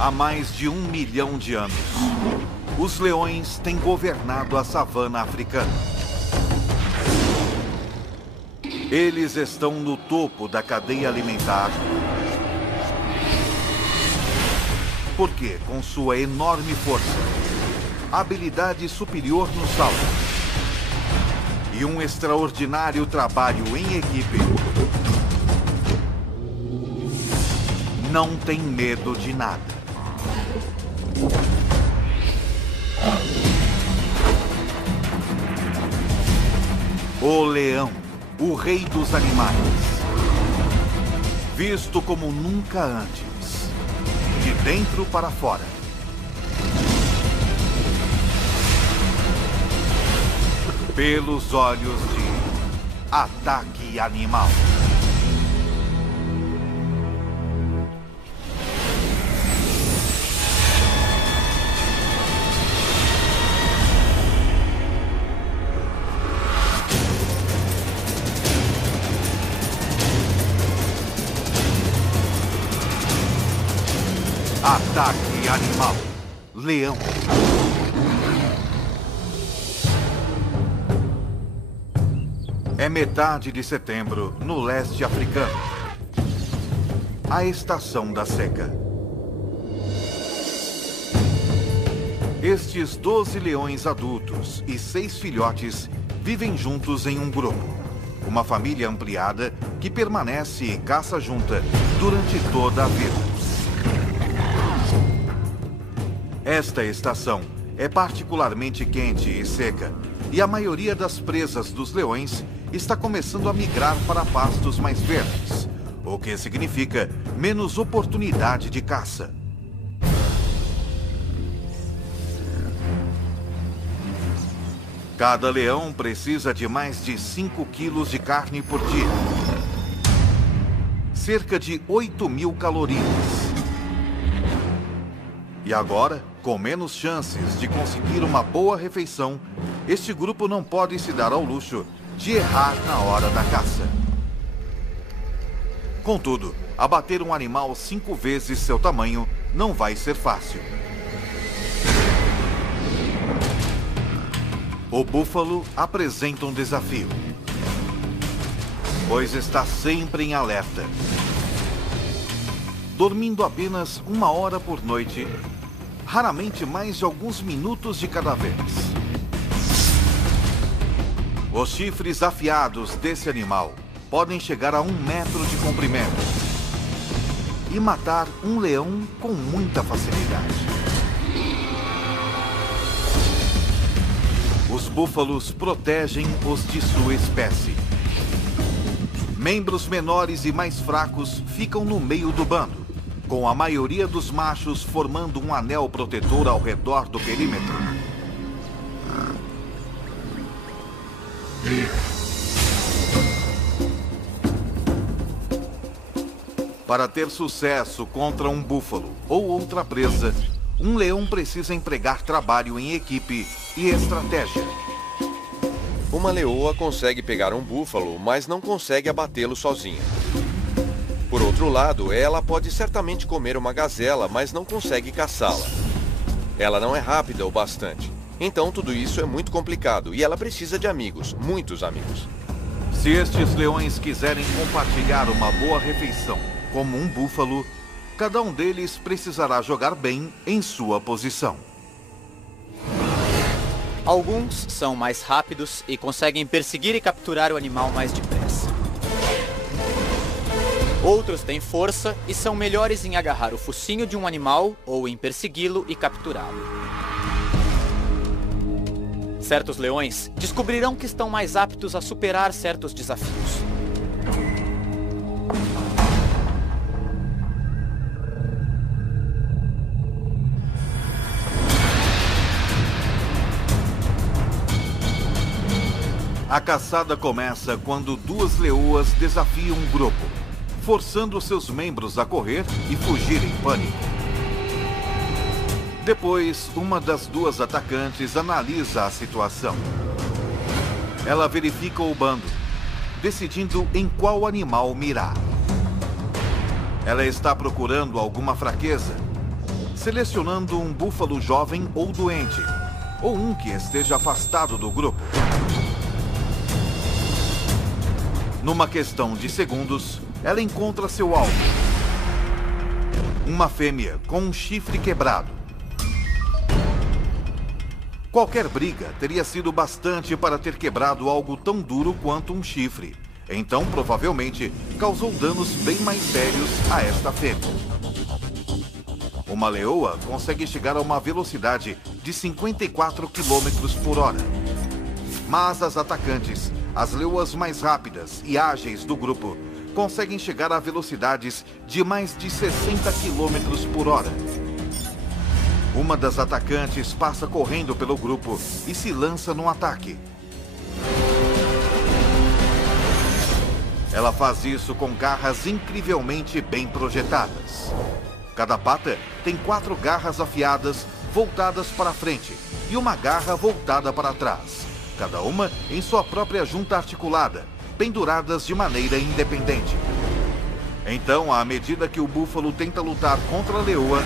Há mais de 1 milhão de anos, os leões têm governado a savana africana. Eles estão no topo da cadeia alimentar, porque, com sua enorme força, habilidade superior no salto e um extraordinário trabalho em equipe, não tem medo de nada. O leão, o rei dos animais, visto como nunca antes, de dentro para fora. Pelos olhos de Ataque Animal. Ataque Animal. Leão. É metade de setembro, no leste africano. A estação da seca. Estes 12 leões adultos e 6 filhotes vivem juntos em um grupo. Uma família ampliada que permanece e caça junta durante toda a vida. Esta estação é particularmente quente e seca, e a maioria das presas dos leões está começando a migrar para pastos mais verdes, o que significa menos oportunidade de caça. Cada leão precisa de mais de 5 quilos de carne por dia, cerca de 8.000 calorias. E agora, com menos chances de conseguir uma boa refeição, este grupo não pode se dar ao luxo de errar na hora da caça. Contudo, abater um animal 5 vezes seu tamanho não vai ser fácil. O búfalo apresenta um desafio, pois está sempre em alerta. Dormindo apenas 1 hora por noite, raramente mais de alguns minutos de cada vez. Os chifres afiados desse animal podem chegar a 1 metro de comprimento e matar um leão com muita facilidade. Os búfalos protegem os de sua espécie. Membros menores e mais fracos ficam no meio do bando, com a maioria dos machos formando um anel protetor ao redor do perímetro. Para ter sucesso contra um búfalo ou outra presa, um leão precisa empregar trabalho em equipe e estratégia. Uma leoa consegue pegar um búfalo, mas não consegue abatê-lo sozinha. Por outro lado, ela pode certamente comer uma gazela, mas não consegue caçá-la. Ela não é rápida o bastante. Então tudo isso é muito complicado e ela precisa de amigos, muitos amigos. Se estes leões quiserem compartilhar uma boa refeição como um búfalo, cada um deles precisará jogar bem em sua posição. Alguns são mais rápidos e conseguem perseguir e capturar o animal mais depressa. Outros têm força e são melhores em agarrar o focinho de um animal ou em persegui-lo e capturá-lo. Certos leões descobrirão que estão mais aptos a superar certos desafios. A caçada começa quando 2 leoas desafiam um grupo, forçando seus membros a correr e fugir em pânico. Depois, uma das 2 atacantes analisa a situação. Ela verifica o bando, decidindo em qual animal mirar. Ela está procurando alguma fraqueza, selecionando um búfalo jovem ou doente, ou um que esteja afastado do grupo. Numa questão de segundos, ela encontra seu alvo. Uma fêmea com um chifre quebrado. Qualquer briga teria sido bastante para ter quebrado algo tão duro quanto um chifre. Então, provavelmente, causou danos bem mais sérios a esta fêmea. Uma leoa consegue chegar a uma velocidade de 54 km por hora. Mas as atacantes, as leoas mais rápidas e ágeis do grupo, conseguem chegar a velocidades de mais de 60 km por hora. Uma das atacantes passa correndo pelo grupo e se lança num ataque. Ela faz isso com garras incrivelmente bem projetadas. Cada pata tem 4 garras afiadas voltadas para frente e uma garra voltada para trás, cada uma em sua própria junta articulada, penduradas de maneira independente. Então, à medida que o búfalo tenta lutar contra a leoa,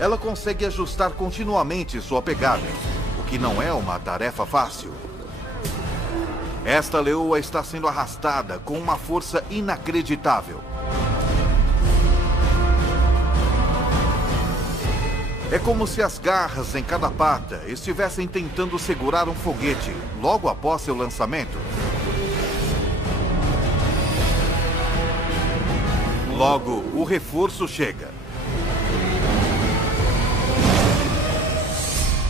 ela consegue ajustar continuamente sua pegada, o que não é uma tarefa fácil. Esta leoa está sendo arrastada com uma força inacreditável. É como se as garras em cada pata estivessem tentando segurar um foguete logo após seu lançamento. Logo, o reforço chega.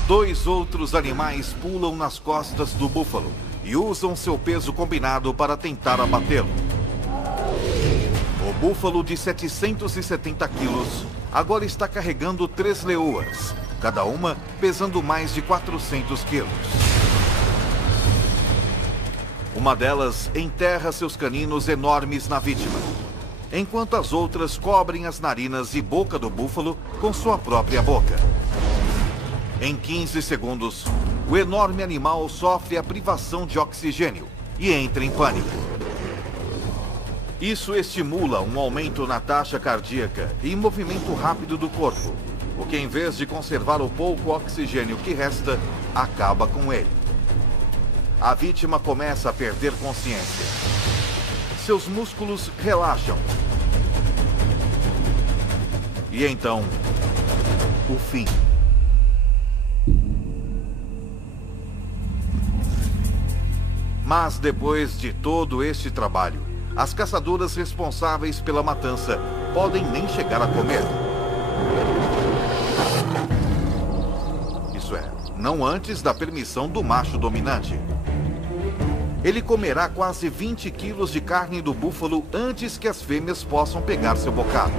2 outros animais pulam nas costas do búfalo e usam seu peso combinado para tentar abatê-lo. O búfalo de 770 quilos agora está carregando 3 leoas, cada uma pesando mais de 400 quilos. Uma delas enterra seus caninos enormes na vítima, enquanto as outras cobrem as narinas e boca do búfalo com sua própria boca. Em 15 segundos, o enorme animal sofre a privação de oxigênio e entra em pânico. Isso estimula um aumento na taxa cardíaca e movimento rápido do corpo, o que, em vez de conservar o pouco oxigênio que resta, acaba com ele. A vítima começa a perder consciência. Seus músculos relaxam. E então, o fim. Mas depois de todo este trabalho, as caçadoras responsáveis pela matança podem nem chegar a comer. Isso é, não antes da permissão do macho dominante. Ele comerá quase 20 quilos de carne do búfalo antes que as fêmeas possam pegar seu bocado.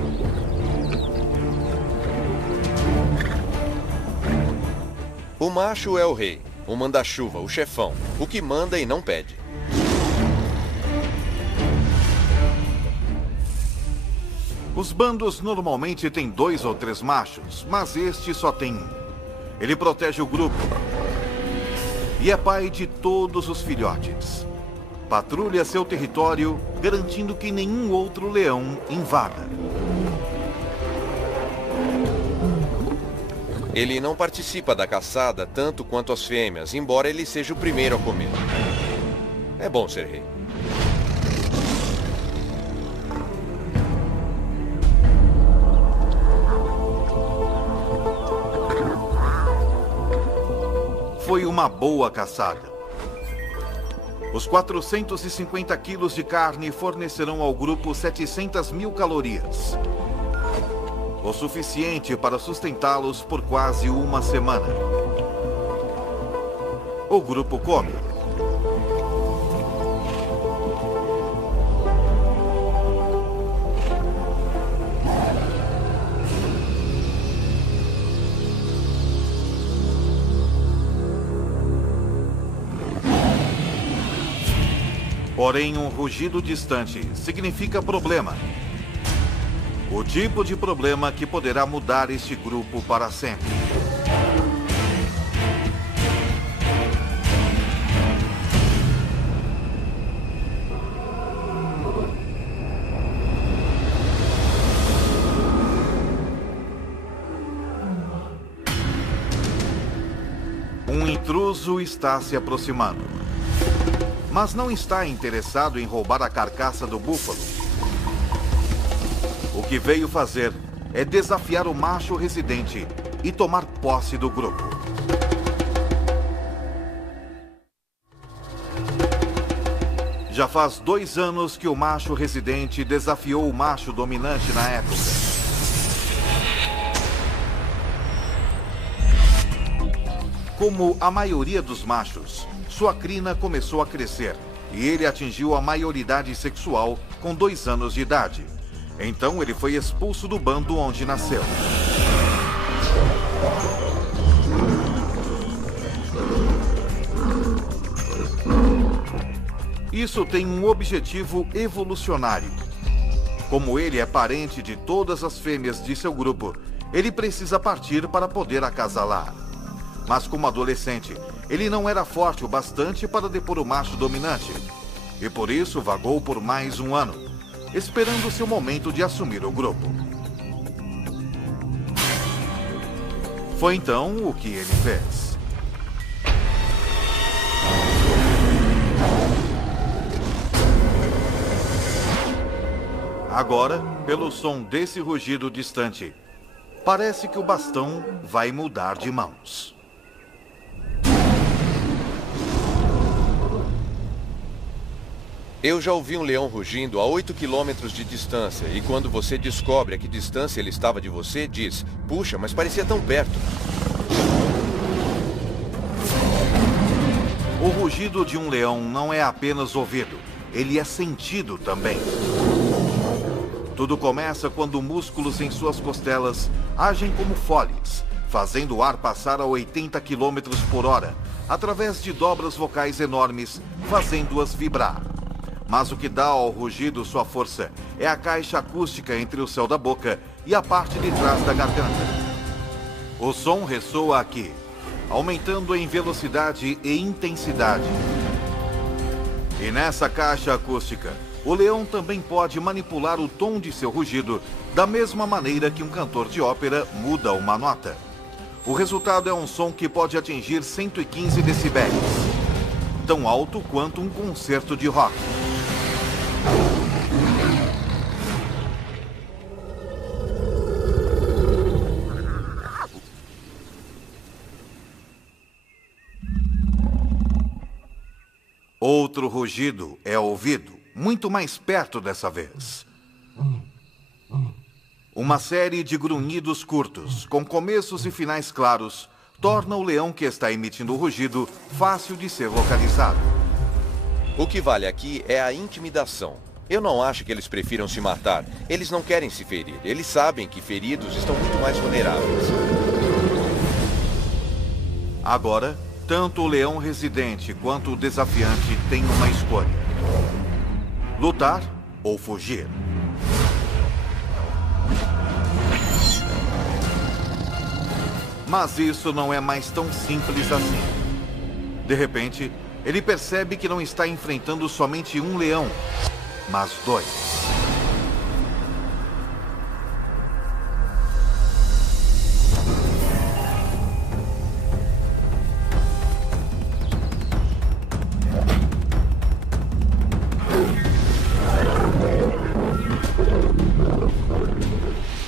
O macho é o rei, o manda-chuva, o chefão, o que manda e não pede. Os bandos normalmente têm 2 ou 3 machos, mas este só tem 1. Ele protege o grupo e é pai de todos os filhotes. Patrulha seu território, garantindo que nenhum outro leão invada. Ele não participa da caçada tanto quanto as fêmeas, embora ele seja o primeiro a comer. É bom ser rei. Foi uma boa caçada. Os 450 quilos de carne fornecerão ao grupo 700 mil calorias. O suficiente para sustentá-los por quase uma semana. O grupo come. Porém, um rugido distante significa problema. O tipo de problema que poderá mudar este grupo para sempre. Um intruso está se aproximando, mas não está interessado em roubar a carcaça do búfalo. O que veio fazer é desafiar o macho residente e tomar posse do grupo. Já faz 2 anos que o macho residente desafiou o macho dominante na época. Como a maioria dos machos, sua crina começou a crescer e ele atingiu a maioridade sexual com 2 anos de idade. Então ele foi expulso do bando onde nasceu. Isso tem um objetivo evolucionário. Como ele é parente de todas as fêmeas de seu grupo, ele precisa partir para poder acasalar. Mas como adolescente, ele não era forte o bastante para depor o macho dominante. E por isso vagou por mais 1 ano, esperando seu momento de assumir o grupo. Foi então o que ele fez. Agora, pelo som desse rugido distante, parece que o bastão vai mudar de mãos. Eu já ouvi um leão rugindo a 8 quilômetros de distância, e quando você descobre a que distância ele estava de você, diz: puxa, mas parecia tão perto. O rugido de um leão não é apenas ouvido, ele é sentido também. Tudo começa quando músculos em suas costelas agem como foles, fazendo o ar passar a 80 km por hora, através de dobras vocais enormes, fazendo-as vibrar. Mas o que dá ao rugido sua força é a caixa acústica entre o céu da boca e a parte de trás da garganta. O som ressoa aqui, aumentando em velocidade e intensidade. E nessa caixa acústica, o leão também pode manipular o tom de seu rugido da mesma maneira que um cantor de ópera muda uma nota. O resultado é um som que pode atingir 115 decibéis, tão alto quanto um concerto de rock. Outro rugido é ouvido, muito mais perto dessa vez. Uma série de grunhidos curtos, com começos e finais claros, torna o leão que está emitindo o rugido fácil de ser localizado. O que vale aqui é a intimidação. Eu não acho que eles prefiram se matar. Eles não querem se ferir. Eles sabem que feridos estão muito mais vulneráveis. Agora, tanto o leão residente quanto o desafiante têm uma escolha: lutar ou fugir. Mas isso não é mais tão simples assim. De repente, ele percebe que não está enfrentando somente um leão, mas 2.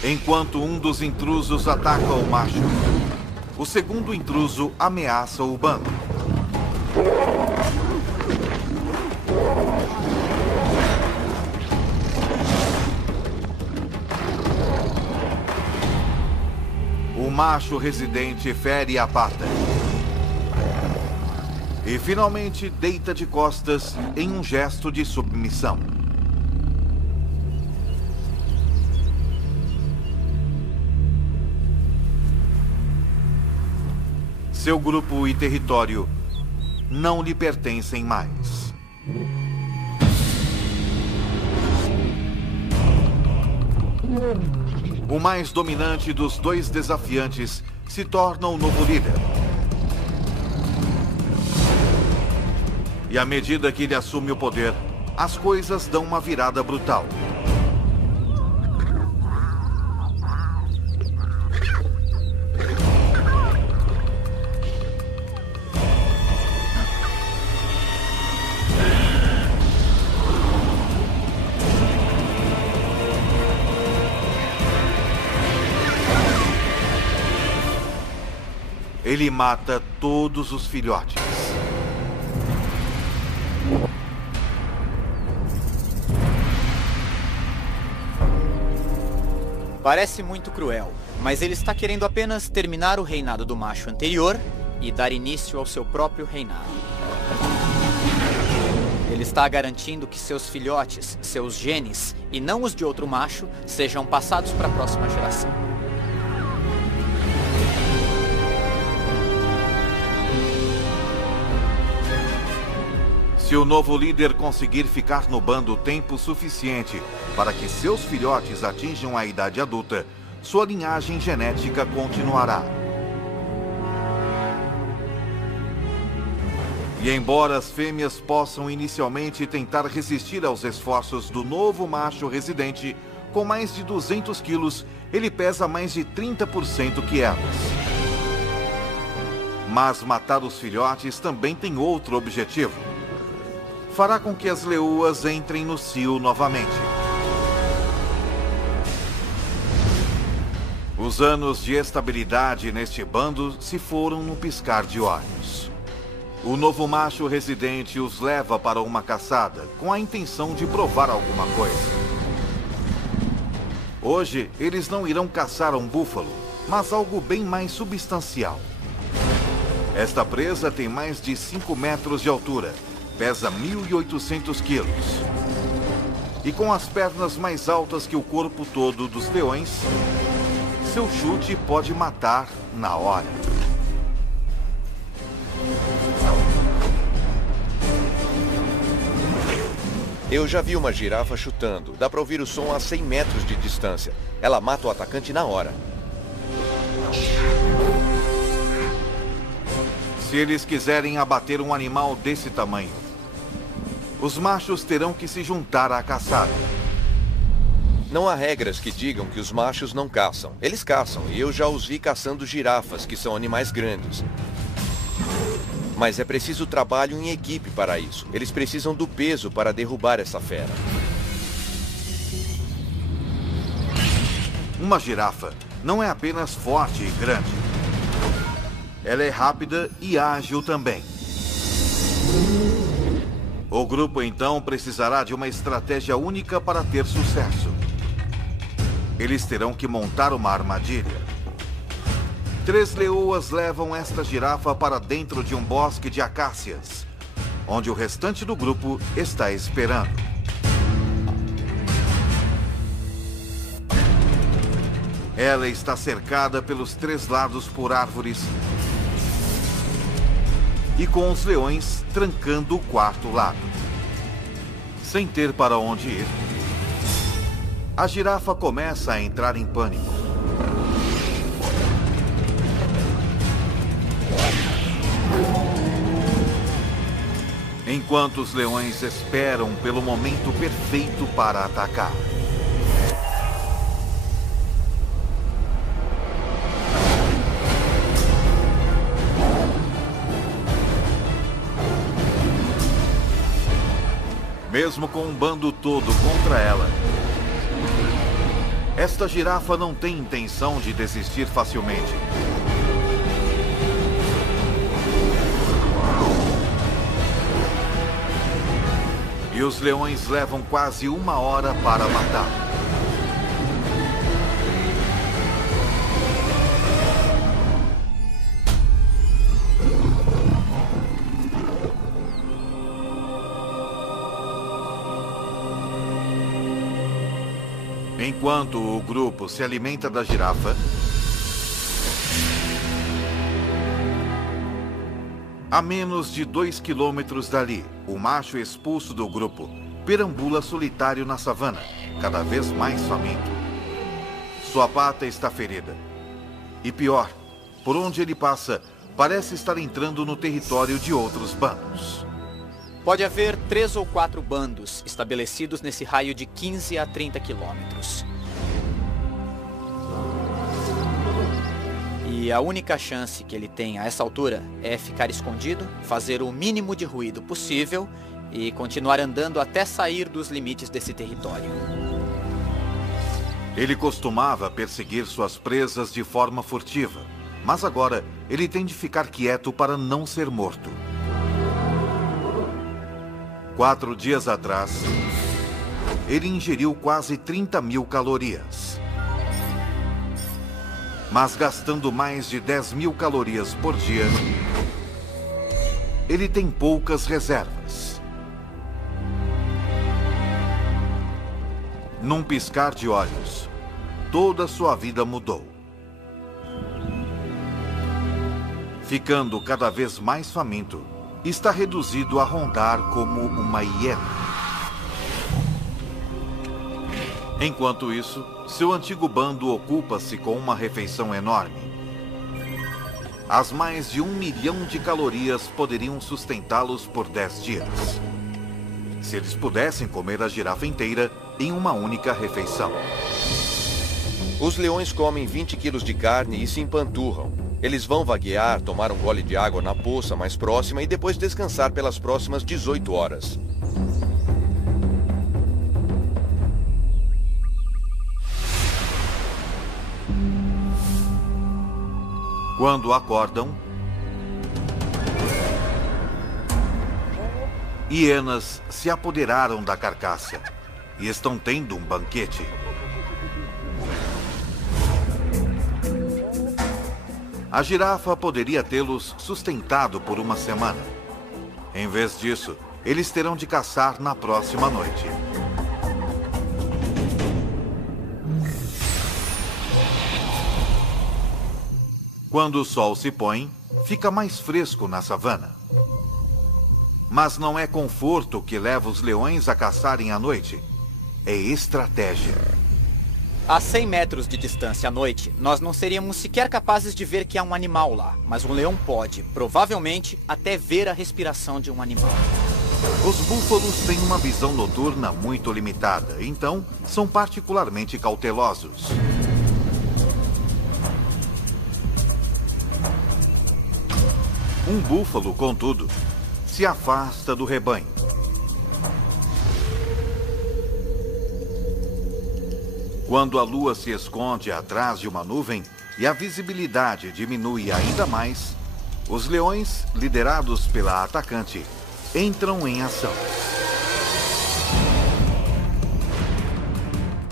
Enquanto um dos intrusos ataca o macho, o segundo intruso ameaça o bando. O macho residente fere a pata e finalmente deita de costas em um gesto de submissão. Seu grupo e território não lhe pertencem mais. O mais dominante dos 2 desafiantes se torna o novo líder. E à medida que ele assume o poder, as coisas dão uma virada brutal. Ele mata todos os filhotes. Parece muito cruel, mas ele está querendo apenas terminar o reinado do macho anterior e dar início ao seu próprio reinado. Ele está garantindo que seus filhotes, seus genes, e não os de outro macho, sejam passados para a próxima geração. Se o novo líder conseguir ficar no bando tempo suficiente para que seus filhotes atinjam a idade adulta, sua linhagem genética continuará. E embora as fêmeas possam inicialmente tentar resistir aos esforços do novo macho residente, com mais de 200 quilos, ele pesa mais de 30% que elas. Mas matar os filhotes também tem outro objetivo. Fará com que as leoas entrem no cio novamente. Os anos de estabilidade neste bando se foram num piscar de olhos. O novo macho residente os leva para uma caçada com a intenção de provar alguma coisa. Hoje, eles não irão caçar um búfalo, mas algo bem mais substancial. Esta presa tem mais de 5 metros de altura, pesa 1.800 quilos. E com as pernas mais altas que o corpo todo dos leões, seu chute pode matar na hora. Eu já vi uma girafa chutando. Dá para ouvir o som a 100 metros de distância. Ela mata o atacante na hora. Se eles quiserem abater um animal desse tamanho, os machos terão que se juntar à caçada. Não há regras que digam que os machos não caçam. Eles caçam, e eu já os vi caçando girafas, que são animais grandes. Mas é preciso trabalho em equipe para isso. Eles precisam do peso para derrubar essa fera. Uma girafa não é apenas forte e grande. Ela é rápida e ágil também. O grupo então precisará de uma estratégia única para ter sucesso. Eles terão que montar uma armadilha. 3 leoas levam esta girafa para dentro de um bosque de acácias, onde o restante do grupo está esperando. Ela está cercada pelos 3 lados por árvores e com os leões trancando o 4º lado. Sem ter para onde ir, a girafa começa a entrar em pânico. Enquanto os leões esperam pelo momento perfeito para atacar. Mesmo com um bando todo contra ela, esta girafa não tem intenção de desistir facilmente. E os leões levam quase 1 hora para matar. Enquanto o grupo se alimenta da girafa, a menos de 2 quilômetros dali, o macho expulso do grupo perambula solitário na savana, cada vez mais faminto. Sua pata está ferida. E pior, por onde ele passa, parece estar entrando no território de outros bandos. Pode haver 3 ou 4 bandos estabelecidos nesse raio de 15 a 30 quilômetros. E a única chance que ele tem a essa altura é ficar escondido, fazer o mínimo de ruído possível e continuar andando até sair dos limites desse território. Ele costumava perseguir suas presas de forma furtiva, Mas agora, ele tem de ficar quieto para não ser morto. 4 dias atrás, ele ingeriu quase 30.000 calorias. Mas gastando mais de 10.000 calorias por dia, ele tem poucas reservas. Num piscar de olhos, toda sua vida mudou. Ficando cada vez mais faminto, está reduzido a rondar como uma hiena. Enquanto isso, seu antigo bando ocupa-se com uma refeição enorme. As mais de 1 milhão de calorias poderiam sustentá-los por 10 dias. Se eles pudessem comer a girafa inteira em uma única refeição. Os leões comem 20 quilos de carne e se empanturram. Eles vão vaguear, tomar um gole de água na poça mais próxima e depois descansar pelas próximas 18 horas. Quando acordam, hienas se apoderaram da carcaça e estão tendo um banquete. A girafa poderia tê-los sustentado por uma semana. Em vez disso, eles terão de caçar na próxima noite. Quando o sol se põe, fica mais fresco na savana. Mas não é conforto que leva os leões a caçarem à noite. É estratégia. A 100 metros de distância à noite, nós não seríamos sequer capazes de ver que há um animal lá. Mas um leão pode, provavelmente, até ver a respiração de um animal. Os búfalos têm uma visão noturna muito limitada, então são particularmente cautelosos. Um búfalo, contudo, se afasta do rebanho. Quando a lua se esconde atrás de uma nuvem e a visibilidade diminui ainda mais, os leões, liderados pela atacante, entram em ação.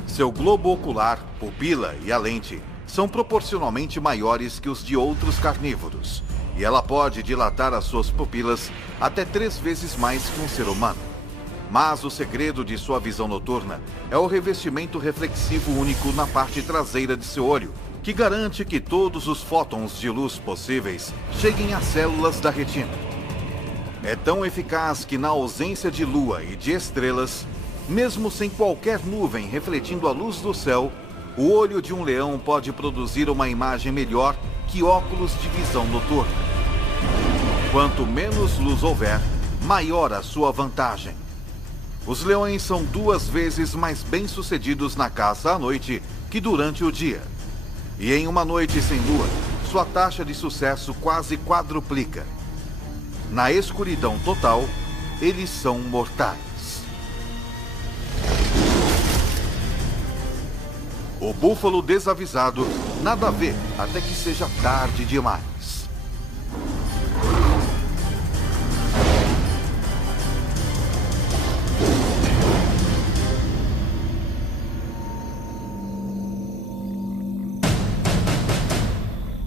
Seu globo ocular, pupila e a lente são proporcionalmente maiores que os de outros carnívoros, e ela pode dilatar as suas pupilas até 3 vezes mais que um ser humano. Mas o segredo de sua visão noturna é o revestimento reflexivo único na parte traseira de seu olho, que garante que todos os fótons de luz possíveis cheguem às células da retina. É tão eficaz que na ausência de lua e de estrelas, mesmo sem qualquer nuvem refletindo a luz do céu, o olho de um leão pode produzir uma imagem melhor que óculos de visão noturna. Quanto menos luz houver, maior a sua vantagem. Os leões são 2 vezes mais bem-sucedidos na caça à noite que durante o dia. E em uma noite sem lua, sua taxa de sucesso quase quadruplica. Na escuridão total, eles são mortais. O búfalo desavisado nada vê até que seja tarde demais.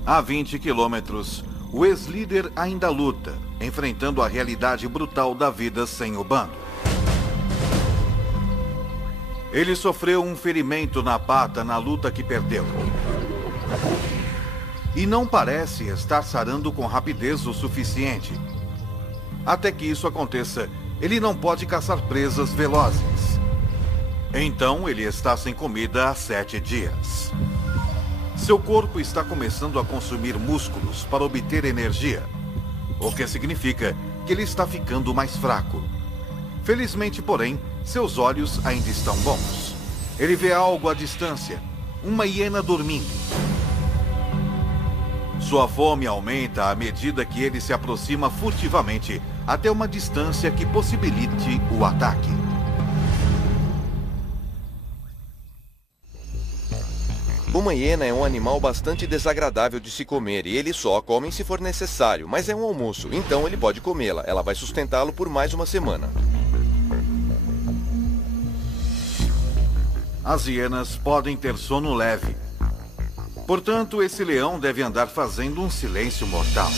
A 20 quilômetros, o ex-líder ainda luta, enfrentando a realidade brutal da vida sem o bando. Ele sofreu um ferimento na pata na luta que perdeu. E não parece estar sarando com rapidez o suficiente. Até que isso aconteça, ele não pode caçar presas velozes. Então ele está sem comida há 7 dias. Seu corpo está começando a consumir músculos para obter energia, o que significa que ele está ficando mais fraco. Felizmente, porém, seus olhos ainda estão bons. Ele vê algo à distância, uma hiena dormindo. Sua fome aumenta à medida que ele se aproxima furtivamente até uma distância que possibilite o ataque. Uma hiena é um animal bastante desagradável de se comer e ele só come se for necessário, mas é um almoço, então ele pode comê-la. Ela vai sustentá-lo por mais uma semana. As hienas podem ter sono leve. Portanto, esse leão deve andar fazendo um silêncio mortal.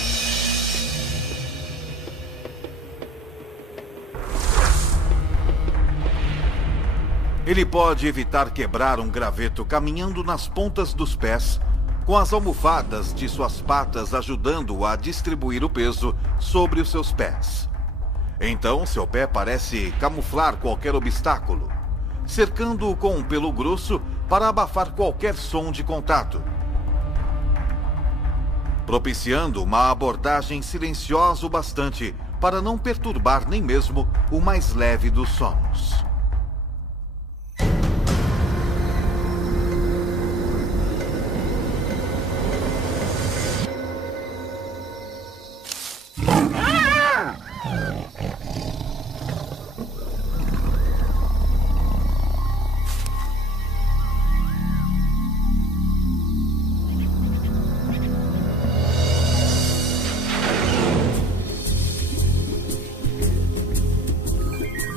Ele pode evitar quebrar um graveto caminhando nas pontas dos pés, com as almofadas de suas patas ajudando-o a distribuir o peso sobre os seus pés. Então, seu pé parece camuflar qualquer obstáculo, cercando-o com um pelo grosso para abafar qualquer som de contato, propiciando uma abordagem silenciosa o bastante para não perturbar nem mesmo o mais leve dos sonos.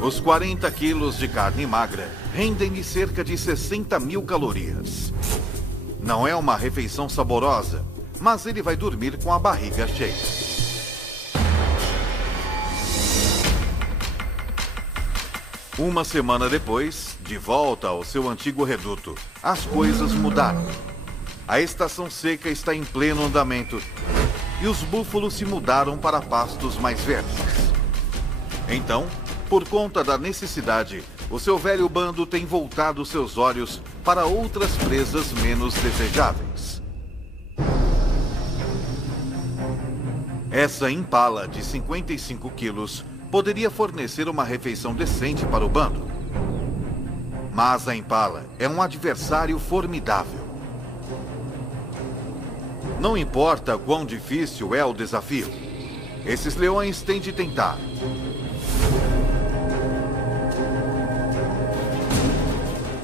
Os 40 quilos de carne magra rendem-lhe cerca de 60 mil calorias. Não é uma refeição saborosa, mas ele vai dormir com a barriga cheia. Uma semana depois, de volta ao seu antigo reduto, as coisas mudaram. A estação seca está em pleno andamento e os búfalos se mudaram para pastos mais verdes. Então, por conta da necessidade, o seu velho bando tem voltado seus olhos para outras presas menos desejáveis. Essa impala de 55 quilos poderia fornecer uma refeição decente para o bando. Mas a impala é um adversário formidável. Não importa quão difícil é o desafio, esses leões têm de tentar.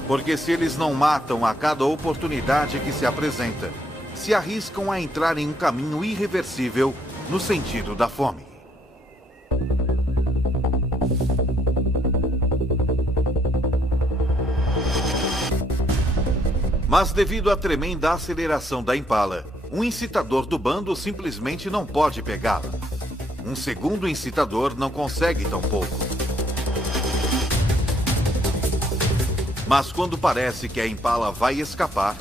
Porque se eles não matam a cada oportunidade que se apresenta, se arriscam a entrar em um caminho irreversível no sentido da fome. Mas devido à tremenda aceleração da impala, um incitador do bando simplesmente não pode pegá-la. Um segundo incitador não consegue tão pouco. Mas quando parece que a impala vai escapar,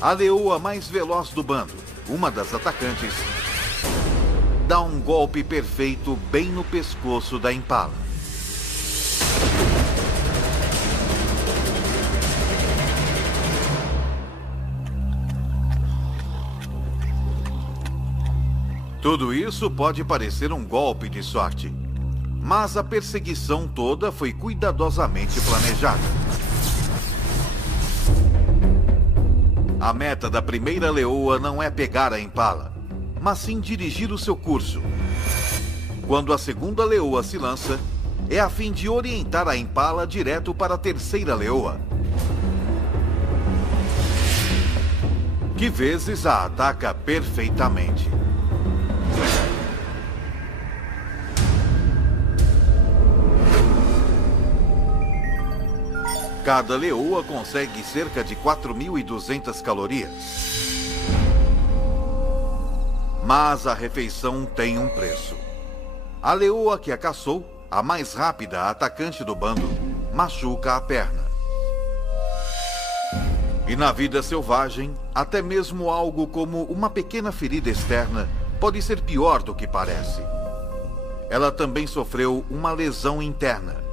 a leoa mais veloz do bando, uma das atacantes, dá um golpe perfeito bem no pescoço da impala. Tudo isso pode parecer um golpe de sorte, mas a perseguição toda foi cuidadosamente planejada. A meta da primeira leoa não é pegar a impala, mas sim dirigir o seu curso. Quando a segunda leoa se lança, é a fim de orientar a impala direto para a terceira leoa, que vezes a ataca perfeitamente. Cada leoa consegue cerca de 4.200 calorias. Mas a refeição tem um preço. A leoa que a caçou, a mais rápida atacante do bando, machuca a perna. E na vida selvagem, até mesmo algo como uma pequena ferida externa pode ser pior do que parece. Ela também sofreu uma lesão interna.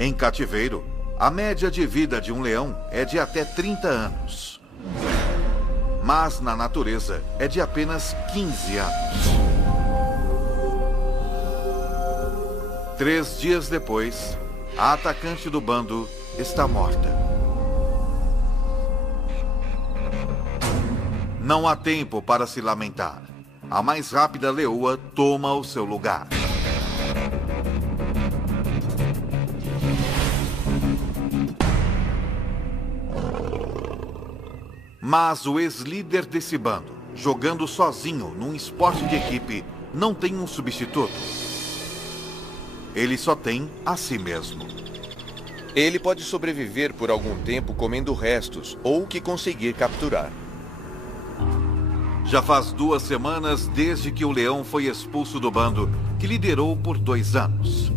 Em cativeiro, a média de vida de um leão é de até 30 anos. Mas na natureza é de apenas 15 anos. 3 dias depois, a atacante do bando está morta. Não há tempo para se lamentar. A mais rápida leoa toma o seu lugar. Mas o ex-líder desse bando, jogando sozinho num esporte de equipe, não tem um substituto. Ele só tem a si mesmo. Ele pode sobreviver por algum tempo comendo restos ou o que conseguir capturar. Já faz 2 semanas desde que o leão foi expulso do bando, que liderou por 2 anos.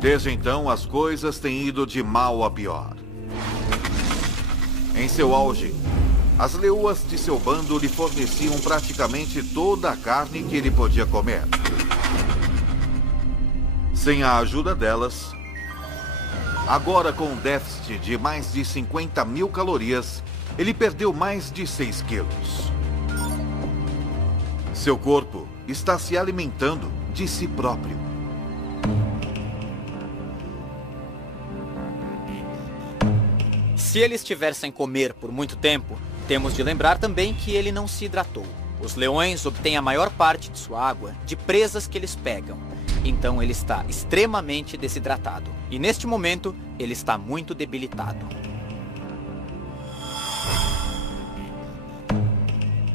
Desde então, as coisas têm ido de mal a pior. Em seu auge, as leoas de seu bando lhe forneciam praticamente toda a carne que ele podia comer. Sem a ajuda delas, agora com um déficit de mais de 50.000 calorias, ele perdeu mais de 6 quilos. Seu corpo está se alimentando de si próprio. Se ele estiver sem comer por muito tempo, temos de lembrar também que ele não se hidratou. Os leões obtêm a maior parte de sua água de presas que eles pegam. Então ele está extremamente desidratado. E neste momento, ele está muito debilitado.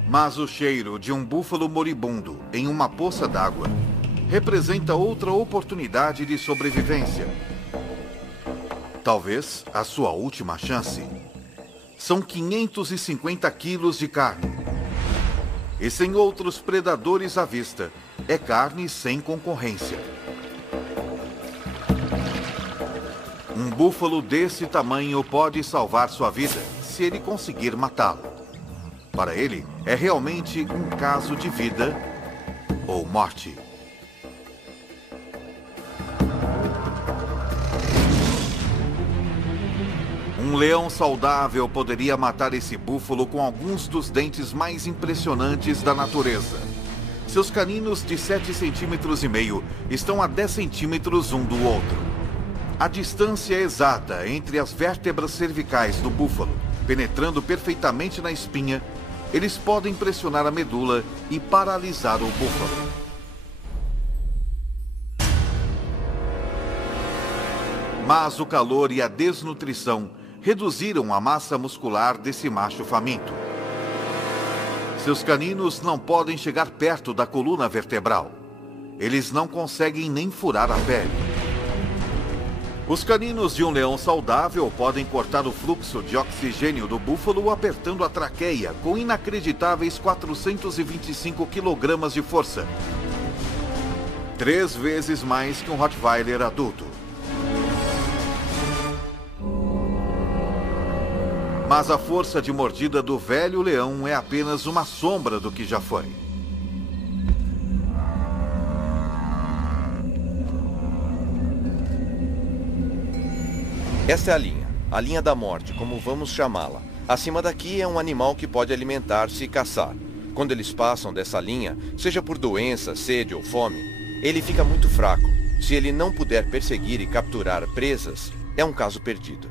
Mas o cheiro de um búfalo moribundo em uma poça d'água representa outra oportunidade de sobrevivência. Talvez a sua última chance. São 550 quilos de carne. E sem outros predadores à vista, é carne sem concorrência. Um búfalo desse tamanho pode salvar sua vida se ele conseguir matá-lo. Para ele, é realmente um caso de vida ou morte. Um leão saudável poderia matar esse búfalo com alguns dos dentes mais impressionantes da natureza. Seus caninos de 7,5 centímetros estão a 10 centímetros um do outro. A distância exata entre as vértebras cervicais do búfalo, penetrando perfeitamente na espinha, eles podem pressionar a medula e paralisar o búfalo. Mas o calor e a desnutrição reduziram a massa muscular desse macho faminto. Seus caninos não podem chegar perto da coluna vertebral. Eles não conseguem nem furar a pele. Os caninos de um leão saudável podem cortar o fluxo de oxigênio do búfalo apertando a traqueia com inacreditáveis 425 kg de força. 3 vezes mais que um Rottweiler adulto. Mas a força de mordida do velho leão é apenas uma sombra do que já foi. Esta é a linha da morte, como vamos chamá-la. Acima daqui é um animal que pode alimentar-se e caçar. Quando eles passam dessa linha, seja por doença, sede ou fome, ele fica muito fraco. Se ele não puder perseguir e capturar presas, é um caso perdido.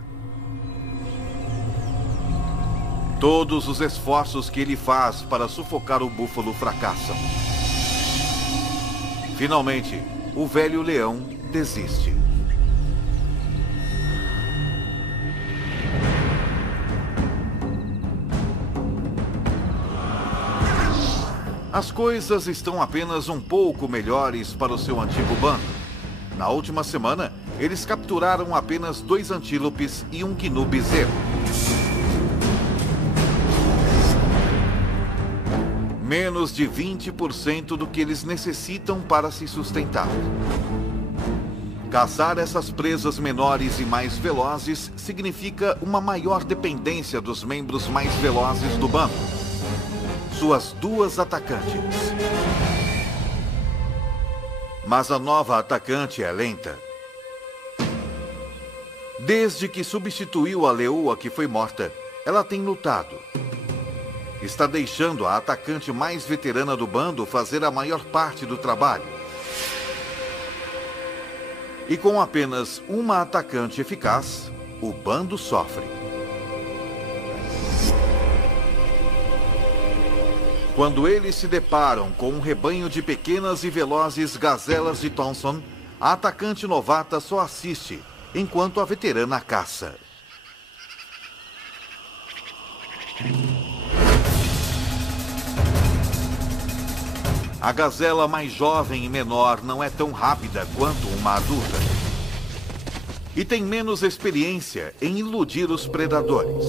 Todos os esforços que ele faz para sufocar o búfalo fracassam. Finalmente, o velho leão desiste. As coisas estão apenas um pouco melhores para o seu antigo bando. Na última semana, eles capturaram apenas 2 antílopes e um gnu bezerro. Menos de 20% do que eles necessitam para se sustentar. Caçar essas presas menores e mais velozes significa uma maior dependência dos membros mais velozes do bando. Suas 2 atacantes. Mas a nova atacante é lenta. Desde que substituiu a leoa que foi morta, ela tem lutado. Está deixando a atacante mais veterana do bando fazer a maior parte do trabalho. E com apenas uma atacante eficaz, o bando sofre. Quando eles se deparam com um rebanho de pequenas e velozes gazelas de Thompson, a atacante novata só assiste, enquanto a veterana caça. A gazela mais jovem e menor não é tão rápida quanto uma adulta. E tem menos experiência em iludir os predadores.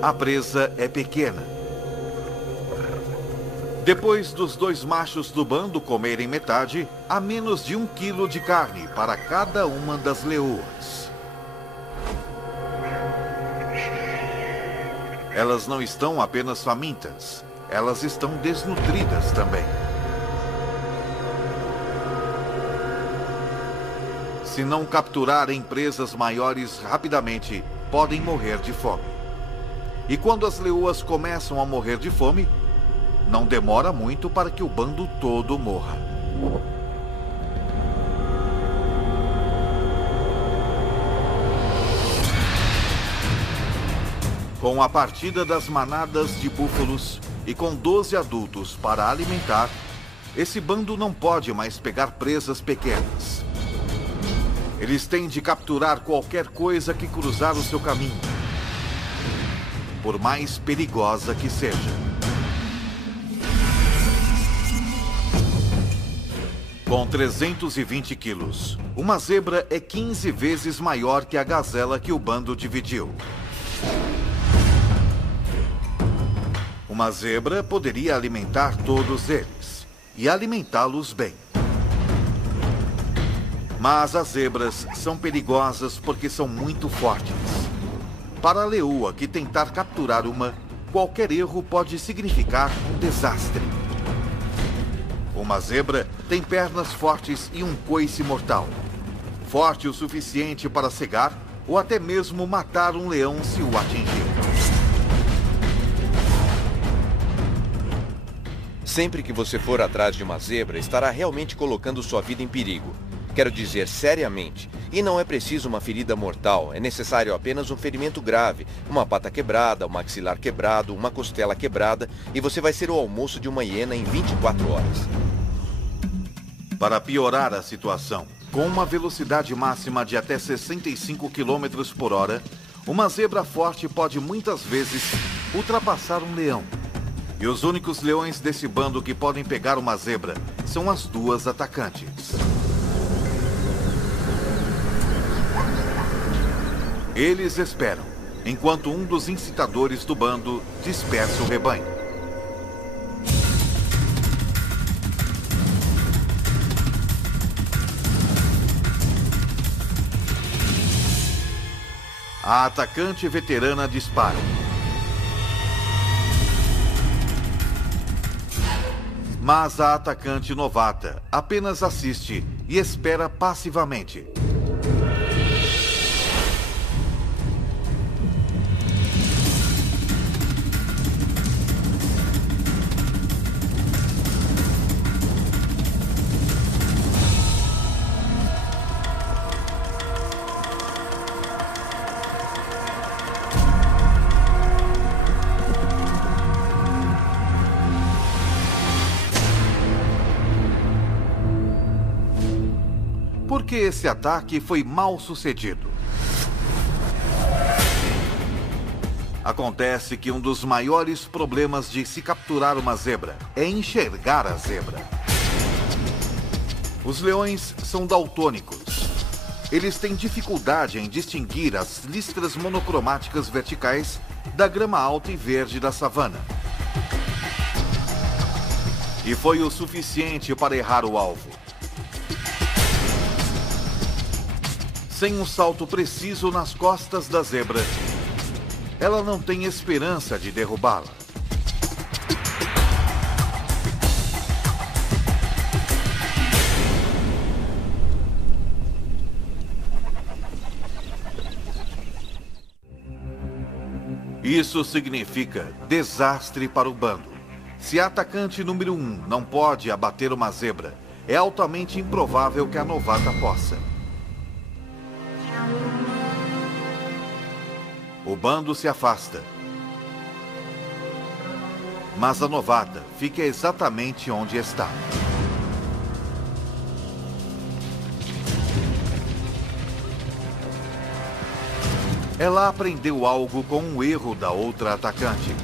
A presa é pequena. Depois dos dois machos do bando comerem metade, há menos de 1 quilo de carne para cada uma das leoas. Elas não estão apenas famintas, elas estão desnutridas também. Se não capturarem presas maiores rapidamente, podem morrer de fome. E quando as leoas começam a morrer de fome, não demora muito para que o bando todo morra. Com a partida das manadas de búfalos e com 12 adultos para alimentar, esse bando não pode mais pegar presas pequenas. Eles têm de capturar qualquer coisa que cruzar o seu caminho, por mais perigosa que seja. Com 320 quilos, uma zebra é 15 vezes maior que a gazela que o bando dividiu. Uma zebra poderia alimentar todos eles, e alimentá-los bem. Mas as zebras são perigosas porque são muito fortes. Para a leoa que tentar capturar uma, qualquer erro pode significar um desastre. Uma zebra tem pernas fortes e um coice mortal. Forte o suficiente para cegar ou até mesmo matar um leão se o atingir. Sempre que você for atrás de uma zebra, estará realmente colocando sua vida em perigo. Quero dizer, seriamente. E não é preciso uma ferida mortal, é necessário apenas um ferimento grave, uma pata quebrada, um maxilar quebrado, uma costela quebrada, e você vai ser o almoço de uma hiena em 24 horas. Para piorar a situação, com uma velocidade máxima de até 65 km por hora, uma zebra forte pode muitas vezes ultrapassar um leão. E os únicos leões desse bando que podem pegar uma zebra são as duas atacantes. Eles esperam, enquanto um dos incitadores do bando dispersa o rebanho. A atacante veterana dispara. Mas a atacante novata apenas assiste e espera passivamente. Porque esse ataque foi mal sucedido. Acontece que um dos maiores problemas de se capturar uma zebra é enxergar a zebra. Os leões são daltônicos. Eles têm dificuldade em distinguir as listras monocromáticas verticais da grama alta e verde da savana. E foi o suficiente para errar o alvo. Sem um salto preciso nas costas da zebra, ela não tem esperança de derrubá-la. Isso significa desastre para o bando. Se a atacante número 1 não pode abater uma zebra, é altamente improvável que a novata possa. O bando se afasta. Mas a novata fica exatamente onde está. Ela aprendeu algo com um erro da outra atacante.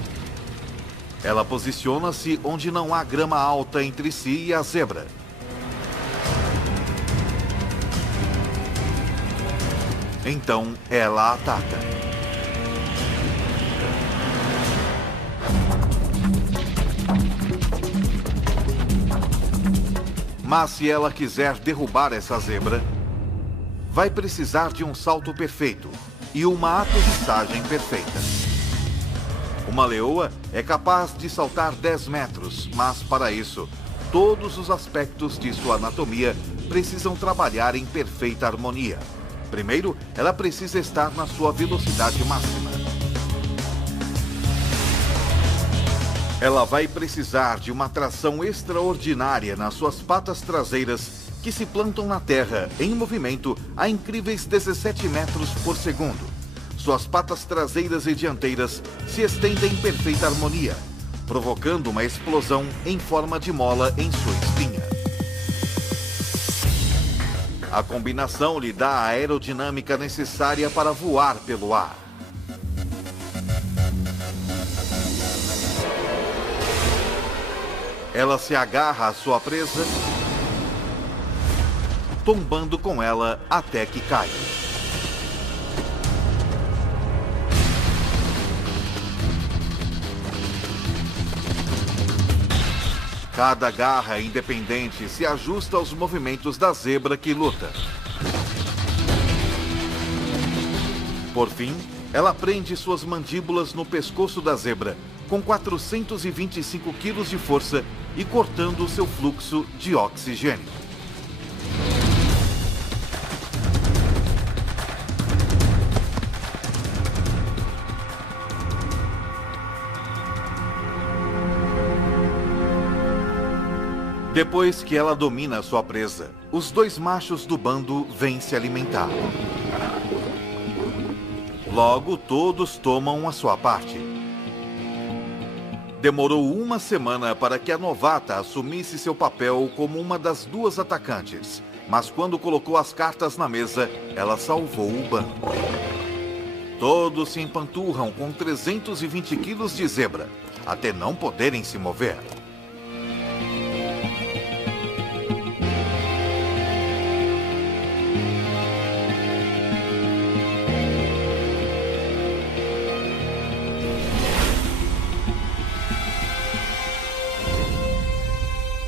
Ela posiciona-se onde não há grama alta entre si e a zebra. Então, ela ataca. Mas se ela quiser derrubar essa zebra, vai precisar de um salto perfeito e uma aterrissagem perfeita. Uma leoa é capaz de saltar 10 metros, mas para isso, todos os aspectos de sua anatomia precisam trabalhar em perfeita harmonia. Primeiro, ela precisa estar na sua velocidade máxima. Ela vai precisar de uma tração extraordinária nas suas patas traseiras, que se plantam na terra em movimento a incríveis 17 metros por segundo. Suas patas traseiras e dianteiras se estendem em perfeita harmonia, provocando uma explosão em forma de mola em sua espinha. A combinação lhe dá a aerodinâmica necessária para voar pelo ar. Ela se agarra à sua presa, tombando com ela até que cai. Cada garra independente se ajusta aos movimentos da zebra que luta. Por fim, ela prende suas mandíbulas no pescoço da zebra, com 425 quilos de força e cortando seu fluxo de oxigênio. Depois que ela domina sua presa, os dois machos do bando vêm se alimentar. Logo, todos tomam a sua parte. Demorou uma semana para que a novata assumisse seu papel como uma das duas atacantes, mas quando colocou as cartas na mesa, ela salvou o bando. Todos se empanturram com 320 quilos de zebra, até não poderem se mover.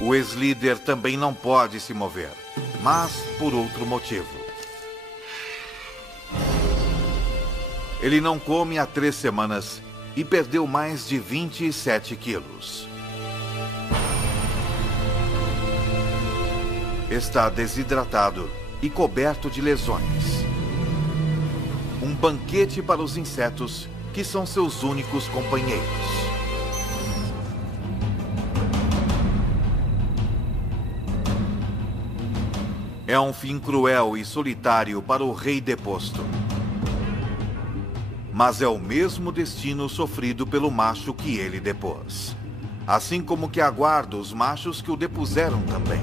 O ex-líder também não pode se mover, mas por outro motivo. Ele não come há 3 semanas e perdeu mais de 27 quilos. Está desidratado e coberto de lesões. Um banquete para os insetos, que são seus únicos companheiros. É um fim cruel e solitário para o rei deposto. Mas é o mesmo destino sofrido pelo macho que ele depôs. Assim como que aguarda os machos que o depuseram também.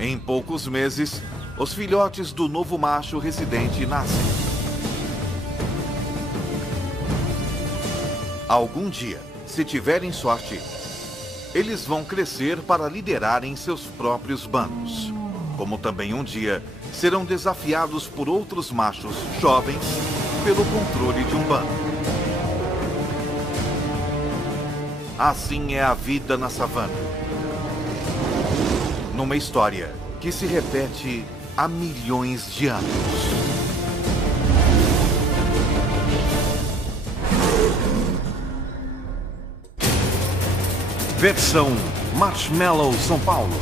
Em poucos meses, os filhotes do novo macho residente nascem. Algum dia, se tiverem sorte, eles vão crescer para liderarem seus próprios bandos. Como também um dia serão desafiados por outros machos jovens pelo controle de um bando. Assim é a vida na savana. Numa história que se repete há milhões de anos. Versão Marshmallow São Paulo.